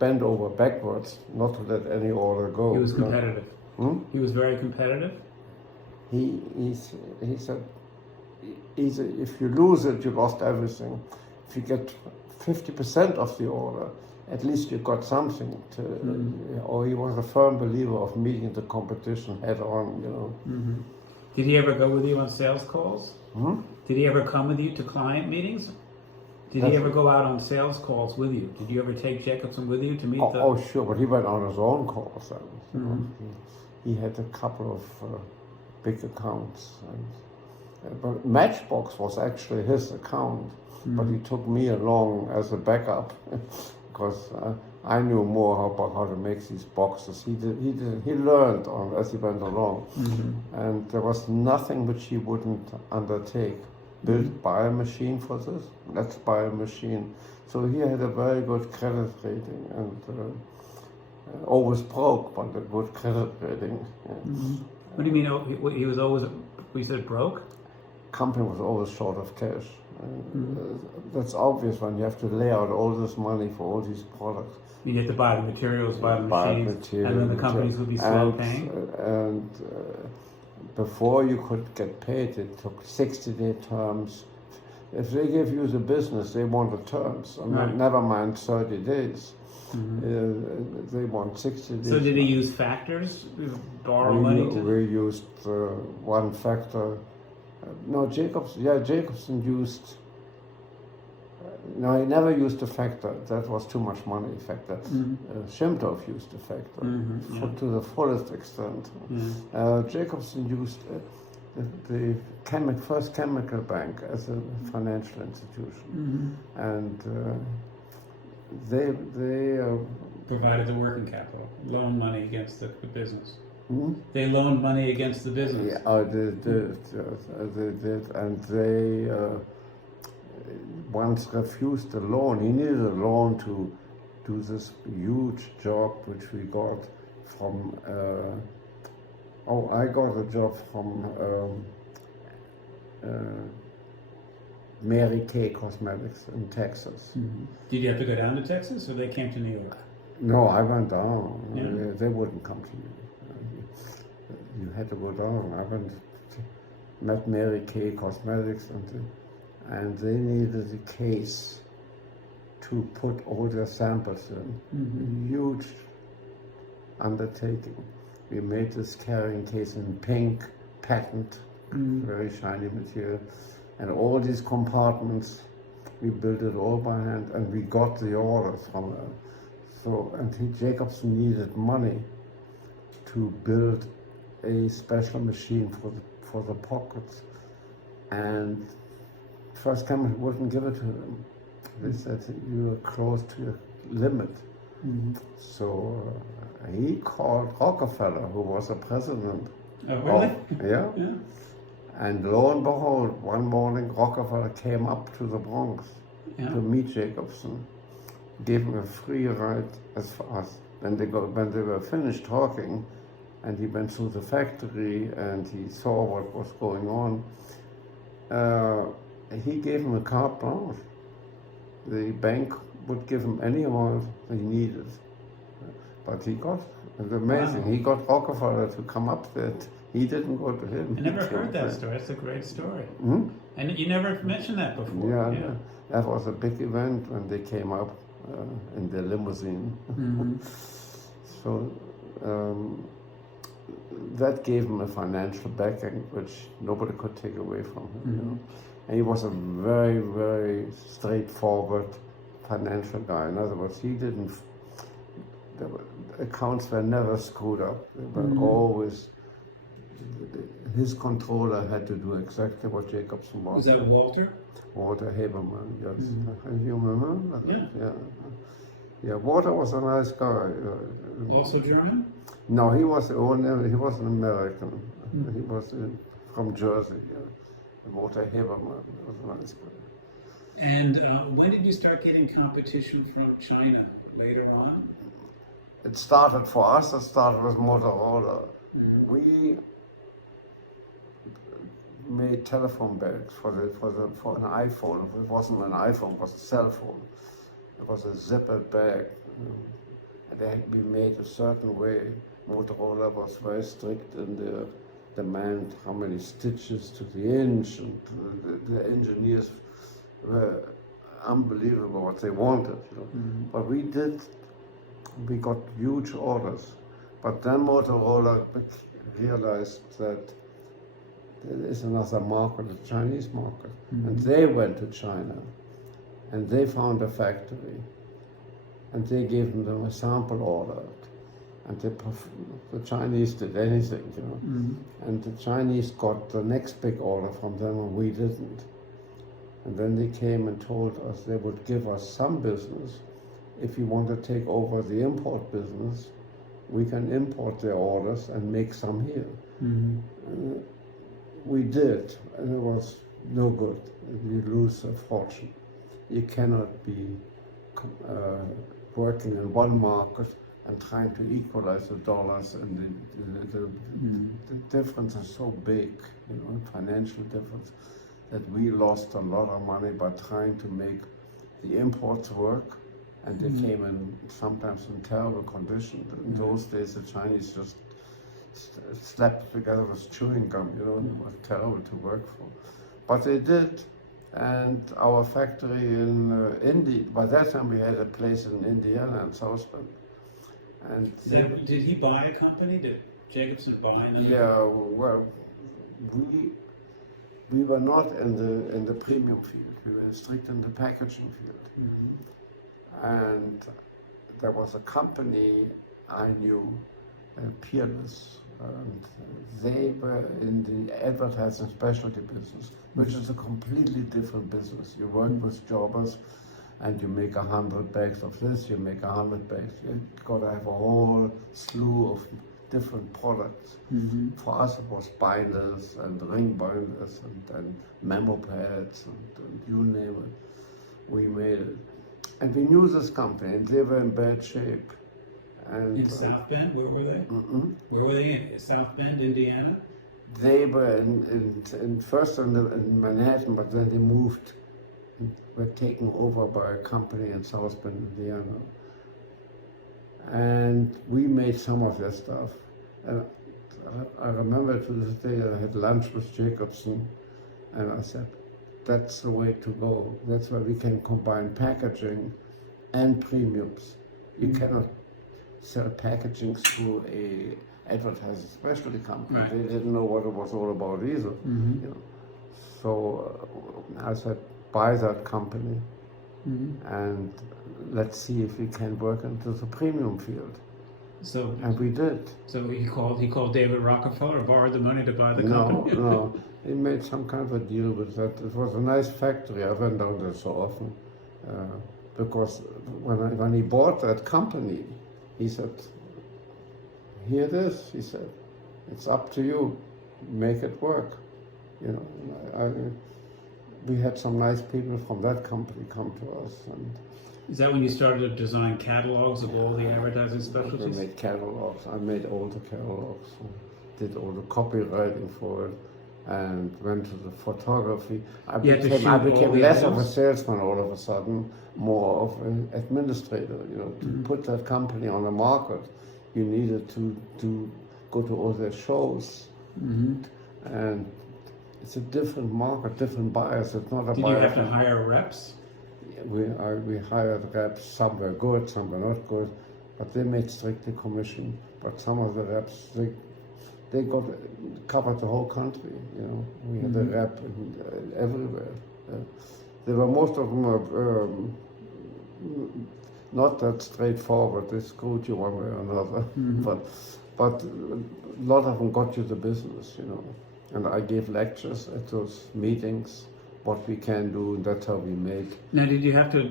bend over backwards not to let any order go. He was competitive. He was very competitive. He said, if you lose it, you lost everything. If you get 50% of the order, at least you got something to. Or he was a firm believer of meeting the competition head on, you know. Did he ever go with you on sales calls? Did he ever come with you to client meetings? Did he ever go out on sales calls with you? Did you ever take Jacobson with you to meet the... Oh, sure, but he went on his own calls. He had a couple of big accounts. But Matchbox was actually his account, but he took me along as a backup because I knew more about how to make these boxes. He learned as he went along, and there was nothing which he wouldn't undertake. Buy a machine for this. Let's buy a machine. So he had a very good credit rating and always broke, but a good credit rating. What do you mean? He was always, we said broke? Company was always short of cash. That's obvious when you have to lay out all this money for all these products. You have to buy the materials, buy the machines, and then the companies would be slow paying? And before you could get paid, it took 60-day terms. If they give you the business, they want the terms. Never mind 30 days. They want 60 days. So did he use factors? Borrow money? We used one factor. No, Jacobson used... No, he never used a factor. That was too much money, factor. Schimdorf used a factor to the fullest extent. Jacobson used the first chemical bank as a financial institution. And they provided the working capital, loaned money against the business. They loaned money against the business. Yeah, they did, and they once refused a loan. He needed a loan to do this huge job which we got from. I got a job from Mary Kay Cosmetics in Texas. Did you have to go down to Texas, or they came to New York? No, I went down. They wouldn't come to me. You had to go down. I met Mary Kay Cosmetics, and they needed a case to put all their samples in. Huge undertaking. We made this carrying case in pink, patent, very shiny material, and all these compartments. We built it all by hand, and we got the orders from her. So, and Jacobson needed money to build a special machine for the pockets, and First Company wouldn't give it to him. They said you are close to your limit. So he called Rockefeller, who was the president. Oh, really? Yeah. And lo and behold, one morning Rockefeller came up to the Bronx to meet Jacobson, gave him a free ride as far as when they were finished talking, and he went through the factory and he saw what was going on. He gave him a carte blanche. The bank would give him any amount he needed. But he got, it's amazing, he got Rockefeller to come up there. He didn't go to him. I never heard that story. That's a great story. And you never mentioned that before. Yeah. That was a big event when they came up in their limousine. So that gave him a financial backing which nobody could take away from him. You know? And he was a very, very straightforward financial guy. In other words, the accounts were never screwed up. They were always, his controller had to do exactly what Jacobson wanted. Was that Walter? Walter Haberman, yes. You remember? Yeah, Walter was a nice guy. Also German? No, he was an American. He was from Jersey. Walter Haberman was a nice guy. And when did you start getting competition from China? Later on? It started with Motorola. We made telephone bags for an iPhone. It wasn't an iPhone, it was a cell phone. It was a zippered bag. they had to be made a certain way. Motorola was very strict in their demand, how many stitches to the inch, and the engineers were unbelievable what they wanted. You know. But we got huge orders. But then Motorola realized that there is another market, the Chinese market. And they went to China and they found a factory and they gave them a sample order. And the Chinese did anything, you know. And the Chinese got the next big order from them and we didn't. And then they came and told us they would give us some business. If you want to take over the import business, we can import their orders and make some here. We did, and it was no good. You lose a fortune. You cannot be working in one market and trying to equalize the dollars, and the difference is so big, you know, financial difference, that we lost a lot of money by trying to make the imports work, and they came in sometimes in terrible condition. In those days, the Chinese just slapped together with chewing gum, you know, it was terrible to work for. But they did, and our factory in India, by that time we had a place in Indiana and South Bend. And did he buy a company? Did Jacobson buy another? Yeah, well, we were not in the premium field. We were strict in the packaging field. And there was a company I knew, Peerless, and they were in the advertising specialty business, which is a completely different business. You work with jobbers, and you make 100 bags of this, you make 100 bags. You've got to have a whole slew of different products. For us, it was binders and ring binders and memo pads and you name it. We made it. And we knew this company, and they were in bad shape. And in South Bend, where were they? Where were they? In South Bend, Indiana? They were first in Manhattan, but then they moved, were taken over by a company in South Bend, Indiana. And we made some of their stuff. And I remember to this day I had lunch with Jacobson, and I said, that's the way to go. That's where we can combine packaging and premiums. You cannot sell packaging through a advertising specialty company. Right. They didn't know what it was all about either. You know. So I said, buy that company and let's see if we can work into the premium field. So, and we did. So he called David Rockefeller, borrowed the money to buy the company? No, he made some kind of a deal with that. It was a nice factory. I went down there so often because when he bought that company, he said, here it is, he said, it's up to you, make it work. You know, we had some nice people from that company come to us. And is that when you started to design catalogs of all the advertising specialties? We made catalogs. I made all the catalogs, did all the copywriting for it, and went to the photography. I became less of a salesman all of a sudden, more of an administrator. You know, to put that company on the market, you needed to go to all their shows, and it's a different market, different buyers. It's not a Did you have to hire reps? We hired reps. Some were good, some were not good, but they made strictly commission. But some of the reps, they covered the whole country. You know, we had a rep everywhere. There were most of them not that straightforward. They screwed you one way or another. But a lot of them got you the business. You know, and I gave lectures at those meetings. What we can do, and that's how we make. Now, did you have to